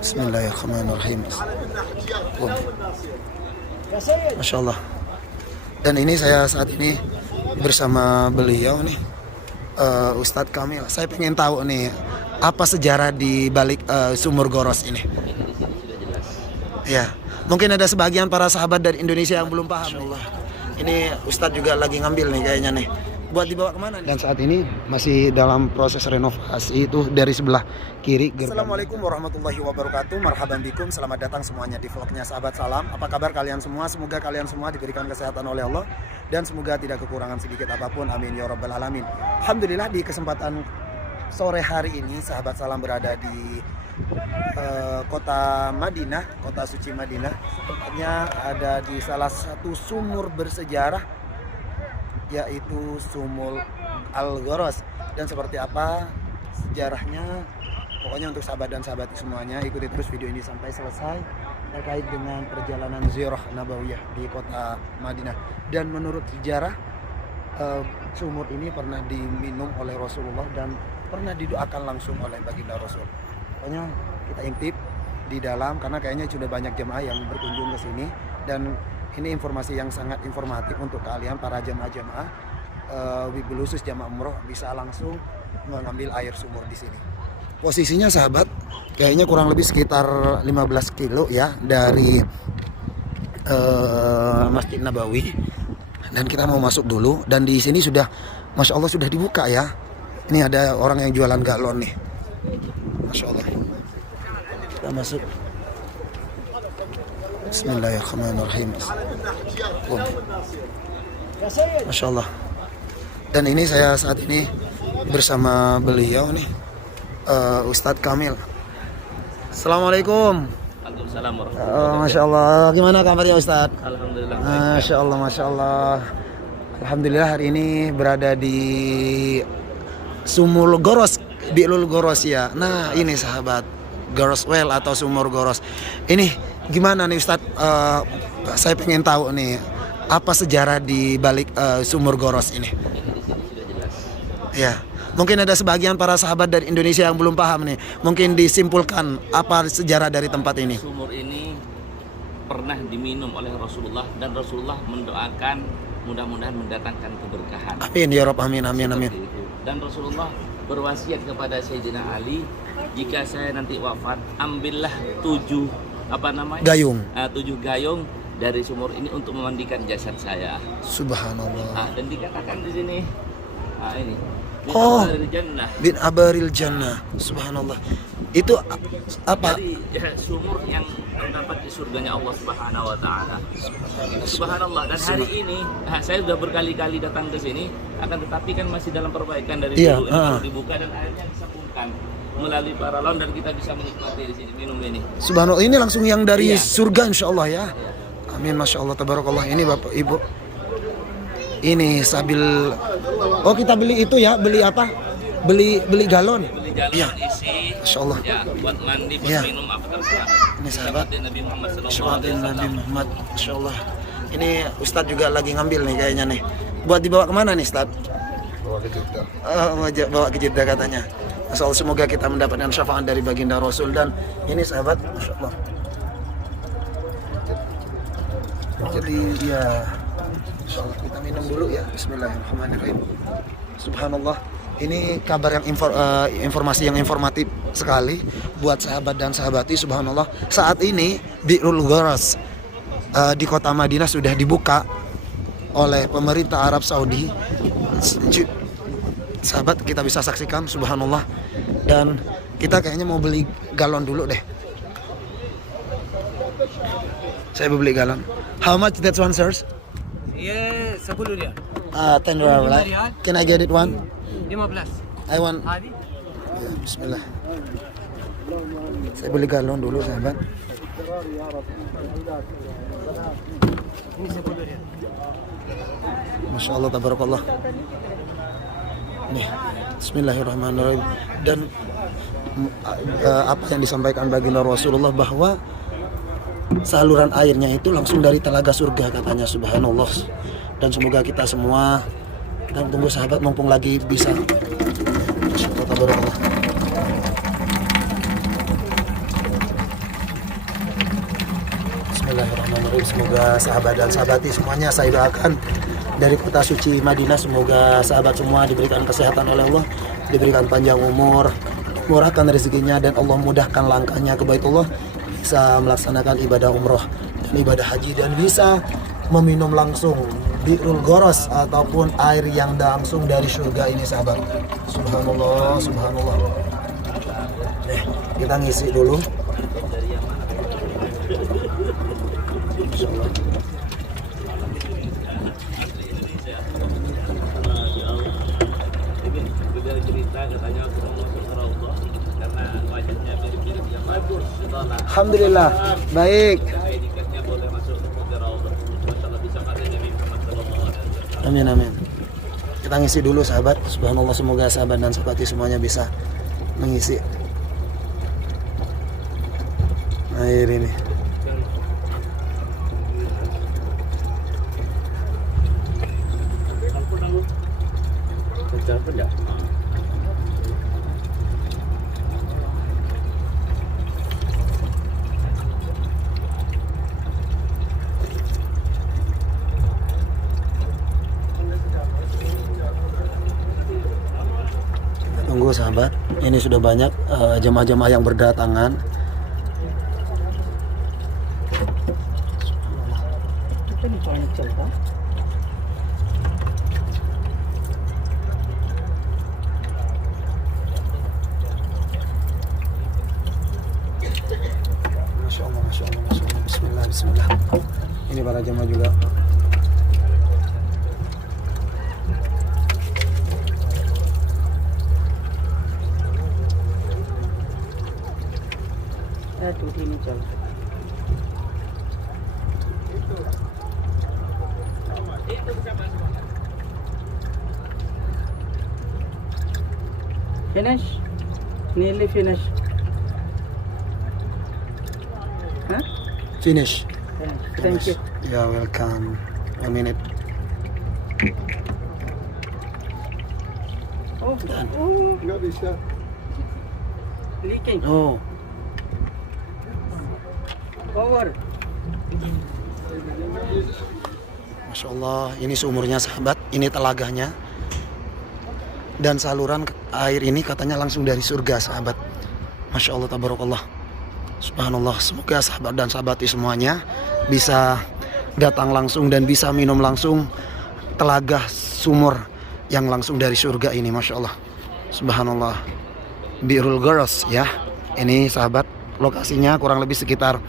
Bismillahirrahmanirrahim. Oh, Masya Allah. Dan ini saya saat ini bersama beliau nih, Ustadz Kamil. Saya pengen tahu nih, apa sejarah di balik sumur Goros ini? Ya, mungkin ada sebagian para sahabat dari Indonesia yang belum paham. Masya Allah. Ini Ustadz juga lagi ngambil nih kayaknya nih. Buat dibawa kemana nih? Dan saat ini masih dalam proses renovasi itu dari sebelah kiri gerbang. Assalamualaikum warahmatullahi wabarakatuh. Marhaban bikum, selamat datang semuanya di vlognya Sahabat Salam. Apa kabar kalian semua? Semoga kalian semua diberikan kesehatan oleh Allah dan semoga tidak kekurangan sedikit apapun. Amin ya rabbal alamin. Alhamdulillah, di kesempatan sore hari ini Sahabat Salam berada di kota Madinah, kota suci Madinah. Tepatnya ada di salah satu sumur bersejarah, yaitu Sumur Al-Goros. Dan seperti apa sejarahnya, pokoknya untuk sahabat dan sahabat semuanya ikuti terus video ini sampai selesai terkait dengan perjalanan ziarah nabawiyah di kota Madinah. Dan menurut sejarah, sumur ini pernah diminum oleh Rasulullah dan pernah didoakan langsung oleh baginda Rasul. Pokoknya kita intip di dalam karena kayaknya sudah banyak jemaah yang berkunjung ke sini, dan ini informasi yang sangat informatif untuk kalian para jemaah-jemaah wabil khusus jemaah umroh bisa langsung mengambil air sumur di sini. Posisinya sahabat, kayaknya kurang lebih sekitar 15 kilo ya dari Masjid Nabawi. Dan kita mau masuk dulu, dan di sini sudah, Masya Allah, sudah dibuka ya. Ini ada orang yang jualan galon nih. Masya Allah. Kita masuk. Bismillahirrahmanirrahim. Oh, Masya Allah. Dan ini saya saat ini bersama beliau nih, Ustadz Kamil. Assalamualaikum. Waalaikumsalam warahmatullahi Masya Allah. Gimana kabarnya Ustadz? Alhamdulillah. Masya Allah, Masya Allah. Alhamdulillah, hari ini berada di Sumur Goros, Bi'lul Goros ya. Nah ini sahabat, Goros Well atau Sumur Goros. Ini gimana nih Ustadz? Saya pengen tahu nih, apa sejarah di balik Sumur Goros ini? Sudah jelas. Ya, mungkin ada sebagian para sahabat dari Indonesia yang belum paham nih. Mungkin disimpulkan apa sejarah dari tempat ini. Sumur ini pernah diminum oleh Rasulullah dan Rasulullah mendoakan mudah-mudahan mendatangkan keberkahan. Amin ya Rabb, amin, amin, amin. Seperti itu. Dan Rasulullah berwasiat kepada Sayyidina Ali, jika saya nanti wafat, ambillah 7 gayung. 7 gayung dari sumur ini untuk memandikan jasad saya. Subhanallah. Dan dikatakan di sini, ini Abaril Jannah. Bin Abaril Jannah. Subhanallah. Itu apa? Dari sumur yang terdapat di surganya Allah Subhanahu wa taala. Subhanallah. Dan hari ini saya sudah berkali-kali datang ke sini, akan tetapi kan masih dalam perbaikan dari dulu, ini baru dibuka dan airnya disambungkan melalui paralon dan kita bisa menikmati di sini minum ini. Subhanallah, ini langsung yang dari surga insyaallah ya. Amin, Masya Allah, tabarakallah. Ini Bapak Ibu, ini sambil kita beli itu ya, beli apa? Beli galon. Beli galon isi. Masya Allah. Ya, buat mandi, buat minum apa terserah. Ini sahabat Nabi Muhammad Nabi Muhammad. Masya Allah. Ini Ustadz juga lagi ngambil nih kayaknya nih. Buat dibawa kemana nih Ustadz? Bawa ke Jeddah. Bawa ke Jeddah katanya. Masya Allah, semoga kita mendapatkan syafaat dari baginda Rasul. Dan ini sahabat, Masya Allah. Jadi ya, Masya Allah, kita minum dulu ya. Bismillahirrahmanirrahim. Subhanallah. Ini kabar yang informasi yang informatif sekali buat sahabat dan sahabati. Subhanallah, saat ini Bi'lul Goros di kota Madinah sudah dibuka oleh pemerintah Arab Saudi. Sahabat, kita bisa saksikan, subhanallah. Dan kita kayaknya mau beli galon dulu deh. Saya mau beli galon. How much that one, sirs? ये 10 रियाल 10 riyal, right? Can I get it one? 15 I want. هذه Ya, bismillah. Saya beli galon dulu, sahabat. ini 10 riyal Masya Allah, tabarakallah. Nih, bismillahirrahmanirrahim. Dan apa yang disampaikan baginda Rasulullah bahwa saluran airnya itu langsung dari telaga surga katanya, subhanallah. Dan semoga kita semua, kita tunggu sahabat mumpung lagi bisa. Masya Allah, tabarakallah. semoga sahabat dan sahabati semuanya saya doakan dari kota suci Madinah, semoga sahabat semua diberikan kesehatan oleh Allah, diberikan panjang umur, murahkan rezekinya, dan Allah mudahkan langkahnya ke Baitullah, bisa melaksanakan ibadah umroh dan ibadah haji, dan bisa meminum langsung Bi'rul Ghoros ataupun air yang langsung dari surga ini sahabat. Subhanallah, subhanallah. Nih, kita ngisi dulu. Insyaallah. Dia cerita katanya aku mau masuk ke Raudhah karena wajahnya mirip-mirip yang bagus. Alhamdulillah, baik. Tiketnya boleh masuk ke Raudhah. Masyaallah bisa pakai Nabi Muhammad sallallahu alaihi wasallam. Amin, amin. Kita ngisi dulu sahabat. Subhanallah, semoga sahabat dan sahabati semuanya bisa mengisi air ini. Tunggu sahabat, ini sudah banyak jemaah-jemaah yang berdatangan. Masya Allah, Masya Allah, Masya Allah. Bismillah, Bismillah. Ini para jemaah juga. ini चल finish nearly finish huh Finish. thank you Yeah, welcome. 1 minute. oh Nggak bisa. leaking Oh, over Masya Allah, ini sumurnya sahabat, ini telaganya. Dan saluran air ini katanya langsung dari surga sahabat. Masya Allah, tabarakallah. Subhanallah, semoga sahabat dan sahabati semuanya bisa datang langsung dan bisa minum langsung telaga sumur yang langsung dari surga ini. Masya Allah, subhanallah. Bi'rul Ghoros ya. Ini sahabat, lokasinya kurang lebih sekitar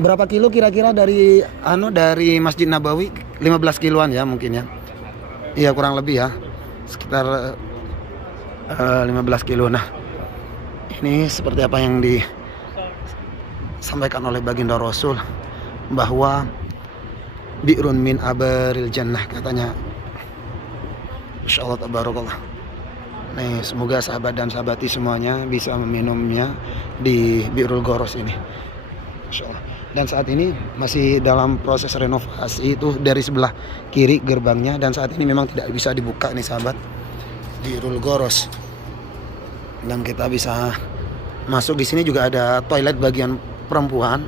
berapa kilo kira-kira dari dari Masjid Nabawi? 15 kiloan ya mungkin ya. Iya, kurang lebih ya. Sekitar 15 kilo. Nah, ini seperti apa yang disampaikan oleh baginda Rasul bahwa bi'run min abaril jannah katanya. Masya Allah, tabarakallah. Nih, semoga sahabat dan sahabati semuanya bisa meminumnya di Bi'rul Ghoros ini. Masya Allah. Dan saat ini masih dalam proses renovasi, itu dari sebelah kiri gerbangnya, dan saat ini memang tidak bisa dibuka nih sahabat, Bi'rul Ghoros. Dan kita bisa masuk. Di sini juga ada toilet bagian perempuan.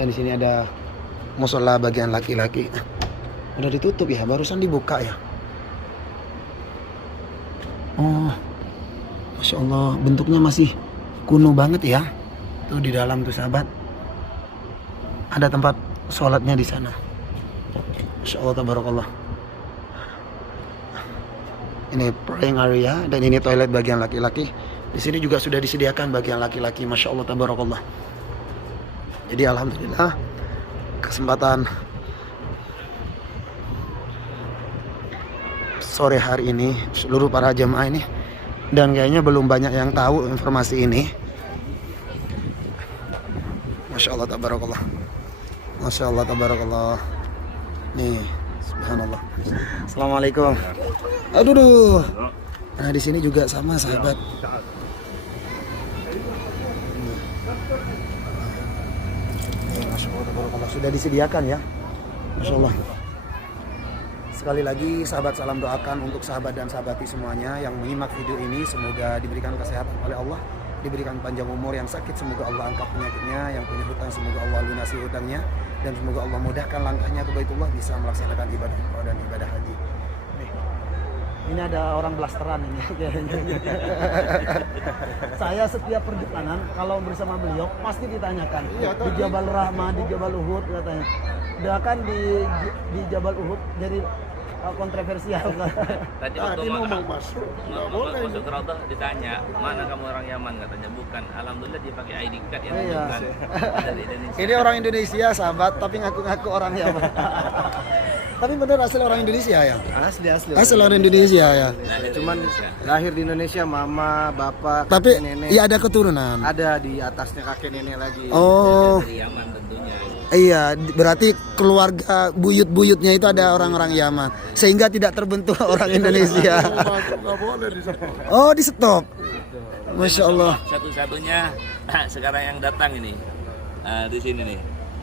Dan di sini ada musola bagian laki-laki. Udah ditutup ya, barusan dibuka ya. Oh, Masya Allah, bentuknya masih kuno banget ya. Tuh di dalam tuh sahabat, ada tempat sholatnya di sana. Masya Allah, tabarakallah. Ini praying area dan ini toilet bagian laki-laki. Di sini juga sudah disediakan bagian laki-laki. Masya Allah, tabarakallah. Jadi alhamdulillah, kesempatan sore hari ini seluruh para jemaah ini, dan kayaknya belum banyak yang tahu informasi ini. Masya Allah, tabarakallah. Masya Allah, tabarakallah. Nih, subhanallah. Assalamualaikum. Aduh. Nah, di sini juga sama sahabat. Masya Allah, tabarakallah. Sudah disediakan ya. Masya Allah. Sekali lagi sahabat, salam doakan untuk sahabat dan sahabati semuanya yang menyimak video ini. Semoga diberikan kesehatan oleh Allah, diberikan panjang umur. Yang sakit semoga Allah angkat penyakitnya, yang punya hutang semoga Allah lunasi hutangnya, dan semoga Allah mudahkan langkahnya ke Baitullah, bisa melaksanakan ibadah umrah dan ibadah haji. Nih, ini ada orang blasteran ini kayaknya. Saya setiap perjalanan kalau bersama beliau pasti ditanyakan di Jabal Rahmah, di Jabal Uhud katanya. Udah kan di Jabal Uhud jadi kontroversial. Tadi waktu masuk ke Raudhah ditanya, mana kamu orang Yaman, katanya bukan. Alhamdulillah dia pakai ID card yang menunjukkan dari Indonesia. Ini orang Indonesia sahabat, tapi ngaku-ngaku orang Yaman. Tapi bener asli orang Indonesia ya? Asli orang Indonesia ya. Cuman lahir di Indonesia, mama, bapak, Tapi kakek, nenek. iya ada keturunan. Ada di atasnya kakek nenek lagi. Oh. Dari Yaman tentunya. Iya, berarti keluarga buyut-buyutnya itu ada orang-orang Yaman, sehingga tidak terbentuk orang Indonesia. Oh, di stop. Masya Allah. Satu-satunya sekarang yang datang ini di sini nih,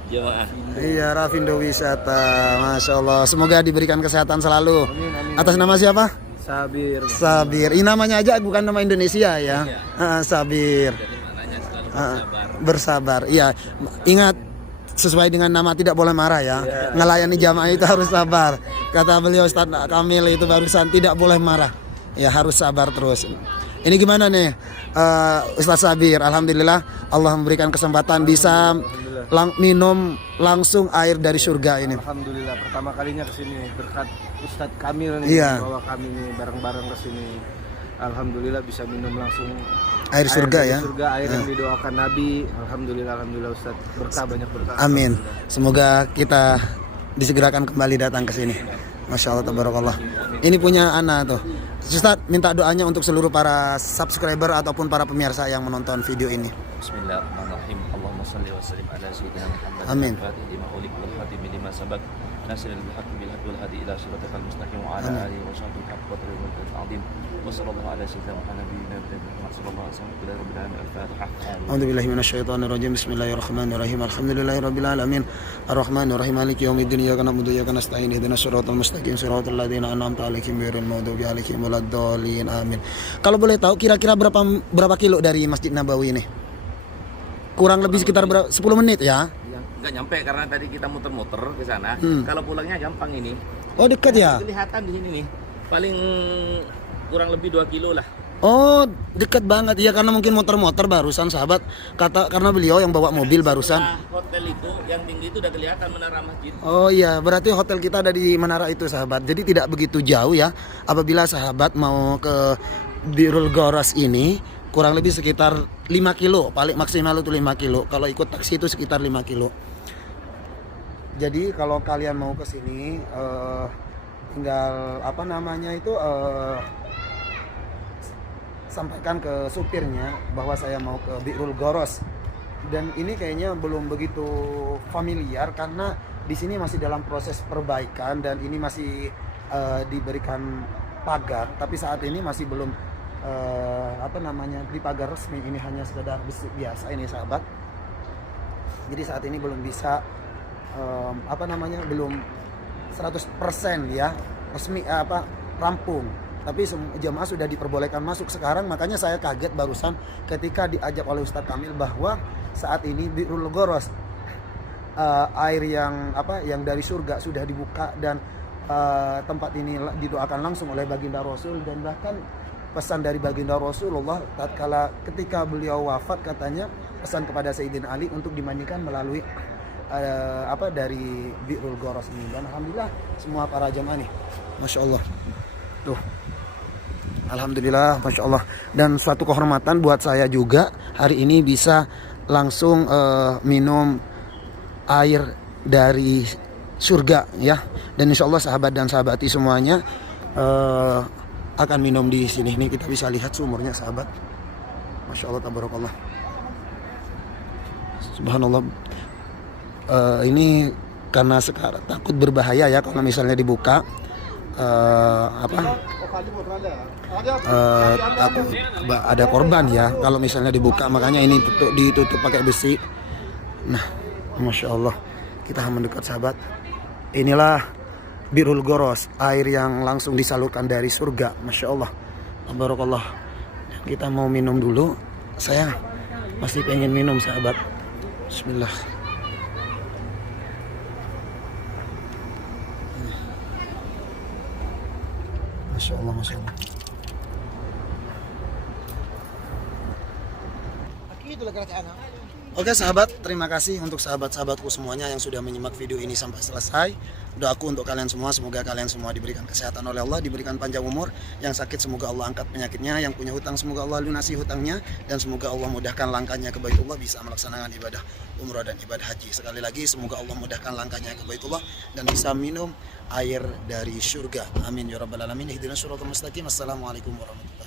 jemaah. Iya, Rafindo Wisata. Masya Allah. Semoga diberikan kesehatan selalu. Atas nama siapa? Sabir. Sabir. Ini namanya aja bukan nama Indonesia ya. Sabir. Jadi maknanya selalu bersabar. Bersabar. Iya, ingat. Sesuai dengan nama tidak boleh marah ya. Ngelayani jamaah itu harus sabar. Kata beliau Ustaz Kamil itu barusan, tidak boleh marah. Ya harus sabar terus. Ini gimana nih Ustaz Sabir? Alhamdulillah Allah memberikan kesempatan bisa minum langsung air dari surga ini. Alhamdulillah pertama kalinya kesini berkat Ustadz Kamil nih, Iya. bawa kami nih bareng-bareng kesini. Alhamdulillah bisa minum langsung Air surga dari ya. Surga, air yang didoakan Nabi. Alhamdulillah Ustadz, berkah, banyak berkah. Amin. Semoga kita disegerakan kembali datang ke sini. Masya Allah, tabarakallah. Ini punya anak tuh. Ustaz, minta doanya untuk seluruh para subscriber ataupun para pemirsa yang menonton video ini. Bismillahirrahmanirrahim. Allahumma shalli wa sallim ala sayyidina Muhammad. Amin. Al-Fatih lima ulik wal khatimi lima sabaq. Nasiril haqqi bil haqqi wal hadi ila siratal mustaqim wa ala alihi wa sahbihi haqqa qadrihi wal azim. Wa sallallahu ala sayyidina Muhammad Muhammad sallallahu alaihi wasallam. Al-Fatihah. A'udzu billahi minasyaitonir rajim. Bismillahirrahmanirrahim. Alhamdulillahirabbil alamin. Arrahmanir rahim. Maliki yaumiddin. Iyyaka na'budu wa iyyaka nasta'in. Ihdinas siratal mustaqim. Siratal ladzina an'amta 'alaihim ghairil maghdubi 'alaihim waladdallin. Amin. Kalau boleh tahu kira-kira berapa kilo dari Masjid Nabawi ini? Kurang lebih sekitar 10 menit ya? Enggak nyampe karena tadi kita muter-muter ke sana. Kalau pulangnya gampang ini. Oh, dekat ya? Kelihatan di sini nih. Paling kurang lebih 2 kilo lah. Oh, dekat banget ya, karena mungkin muter-muter barusan sahabat karena beliau yang bawa mobil barusan. Nah, hotel itu yang tinggi itu udah kelihatan menara masjid. Oh iya, berarti hotel kita ada di menara itu sahabat. Jadi tidak begitu jauh ya. Apabila sahabat mau ke Birul Goros ini kurang lebih sekitar 5 kilo, paling maksimal itu 5 kilo. Kalau ikut taksi itu sekitar 5 kilo. Jadi kalau kalian mau ke sini tinggal sampaikan ke supirnya bahwa saya mau ke Birul Goros. Dan ini kayaknya belum begitu familiar karena di sini masih dalam proses perbaikan dan ini masih diberikan pagar, tapi saat ini masih belum di pagar resmi. Ini hanya sekedar besi biasa ini sahabat. Jadi saat ini belum bisa belum 100% ya resmi rampung. Tapi jemaah sudah diperbolehkan masuk sekarang, makanya saya kaget barusan ketika diajak oleh Ustadz Kamil bahwa saat ini di Birul Goros air yang dari surga sudah dibuka dan tempat ini didoakan langsung oleh baginda Rasul. Dan bahkan pesan dari baginda Rasulullah tatkala ketika beliau wafat, katanya pesan kepada Sayyidina Ali untuk dimandikan melalui dari Birul Goros ini. Dan alhamdulillah semua para jemaah nih, masya Allah tuh. Alhamdulillah, masya Allah. Dan suatu kehormatan buat saya juga hari ini bisa langsung minum air dari surga ya. Dan insya Allah sahabat dan sahabati semuanya akan minum di sini. Nih kita bisa lihat sumurnya sahabat. Masya Allah, tabarakallah. Subhanallah. Ini karena sekarang takut berbahaya ya kalau misalnya dibuka. Takut ada korban ya kalau misalnya dibuka, makanya ini ditutup pakai besi. Nah, masya Allah, kita mendekat sahabat. Inilah Birul Goros, air yang langsung disalurkan dari surga, masya Allah, barakallah. Kita mau minum dulu Sayang, masih pengen minum sahabat. Bismillah. Masya Allah, Masya Allah. Oke sahabat, terima kasih untuk sahabat-sahabatku semuanya yang sudah menyimak video ini sampai selesai. Doaku untuk kalian semua, semoga kalian semua diberikan kesehatan oleh Allah, diberikan panjang umur. Yang sakit semoga Allah angkat penyakitnya, yang punya hutang semoga Allah lunasi hutangnya, dan semoga Allah mudahkan langkahnya ke Baitullah bisa melaksanakan ibadah umrah dan ibadah haji. Sekali lagi semoga Allah mudahkan langkahnya ke Baitullah dan bisa minum air dari surga. Amin ya rabbal alamin. Ihdinas siratal mustaqim. Assalamualaikum warahmatullahi wabarakatuh.